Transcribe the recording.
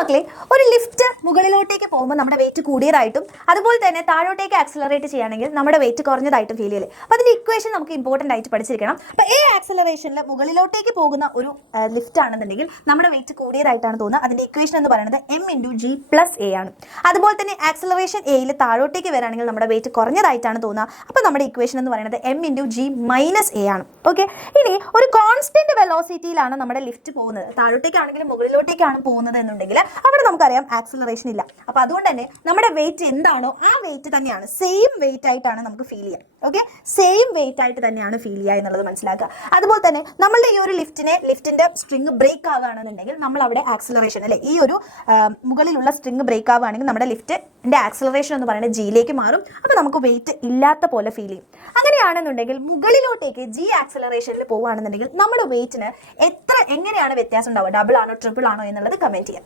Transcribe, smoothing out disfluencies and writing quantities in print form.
മക്കളെ, ഒരു ലിഫ്റ്റ് മുകളിലോട്ടേക്ക് പോകുമ്പോൾ നമ്മുടെ വെയിറ്റ് കൂടിയതായിട്ടും അതുപോലെ തന്നെ താഴോട്ടേക്ക് ആക്സിലറേറ്റ് ചെയ്യുകയാണെങ്കിൽ നമ്മുടെ വെയിറ്റ് കുറഞ്ഞതായിട്ടും ഫീൽ ചെയ്യില്ലേ? അപ്പോൾ അതിന്റെ ഇക്വേഷൻ നമുക്ക് ഇമ്പോർട്ടന്റ് ആയിട്ട് പഠിച്ചിരിക്കണം. അപ്പോൾ എ ആക്സിലറേഷനിൽ മുകളിലോട്ടേക്ക് പോകുന്ന ഒരു ലിഫ്റ്റ് ആണെന്നുണ്ടെങ്കിൽ നമ്മുടെ വെയിറ്റ് കൂടിയതായിട്ടാണ് തോന്നുന്നത്. അതിന്റെ ഇക്വേഷൻ എന്ന് പറയുന്നത് m×g+a ആണ്. അതുപോലെ തന്നെ ആക്സിലറേഷൻ എയിൽ താഴോട്ടേക്ക് വരാണെങ്കിൽ നമ്മുടെ വെയിറ്റ് കുറഞ്ഞതായിട്ടാണ് തോന്നുക. അപ്പോൾ നമ്മുടെ ഇക്വേഷൻ എന്ന് പറയുന്നത് m×g−a ആണ്. ഓക്കെ, ഇനി ഒരു കോൺസ്റ്റന്റ് വെലോസിറ്റിയിലാണ് നമ്മുടെ ലിഫ്റ്റ് പോകുന്നത്, താഴോട്ടേക്കാണെങ്കിലും മുകളിലോട്ടേക്കാണ് പോകുന്നത് എന്നുണ്ടെങ്കിൽ അവിടെ നമുക്കറിയാം ആക്സിലറേഷൻ ഇല്ല. അപ്പോൾ അതുകൊണ്ട് തന്നെ നമ്മുടെ വെയിറ്റ് എന്താണോ ആ വെയിറ്റ് തന്നെയാണ്, സെയിം വെയിറ്റ് ആയിട്ടാണ് നമുക്ക് ഫീൽ ചെയ്യുക. ഓക്കെ, സെയിം വെയിറ്റ് ആയിട്ട് തന്നെയാണ് ഫീൽ ചെയ്യുക എന്നുള്ളത് മനസ്സിലാക്കുക. അതുപോലെ തന്നെ നമ്മളുടെ ഈ ഒരു ലിഫ്റ്റിന്റെ സ്ട്രിങ് ബ്രേക്ക് ആവുകയാണെന്നുണ്ടെങ്കിൽ നമ്മൾ അവിടെ ആക്സിലറേഷൻ അല്ലെ, ഈ ഒരു മുകളിലുള്ള സ്ട്രിങ് ബ്രേക്ക് ആവുകയാണെങ്കിൽ നമ്മുടെ ലിഫ്റ്റിന്റെ ആക്സിലറേഷൻ എന്ന് പറയുന്നത് ജിയിലേക്ക് മാറും. അപ്പോൾ നമുക്ക് വെയിറ്റ് ഇല്ലാത്ത പോലെ ഫീൽ ചെയ്യും. അങ്ങനെയാണെന്നുണ്ടെങ്കിൽ മുകളിലോട്ടേക്ക് ജി ആക്സിലറേഷനിൽ പോവുകയാണെന്നുണ്ടെങ്കിൽ നമ്മുടെ വെയിറ്റിന് എങ്ങനെയാണ് വ്യത്യാസം ഉണ്ടാവുക, ഡബിൾ ആണോ ട്രിപ്പിൾ ആണോ എന്നുള്ളത് കമന്റ് ചെയ്യാം.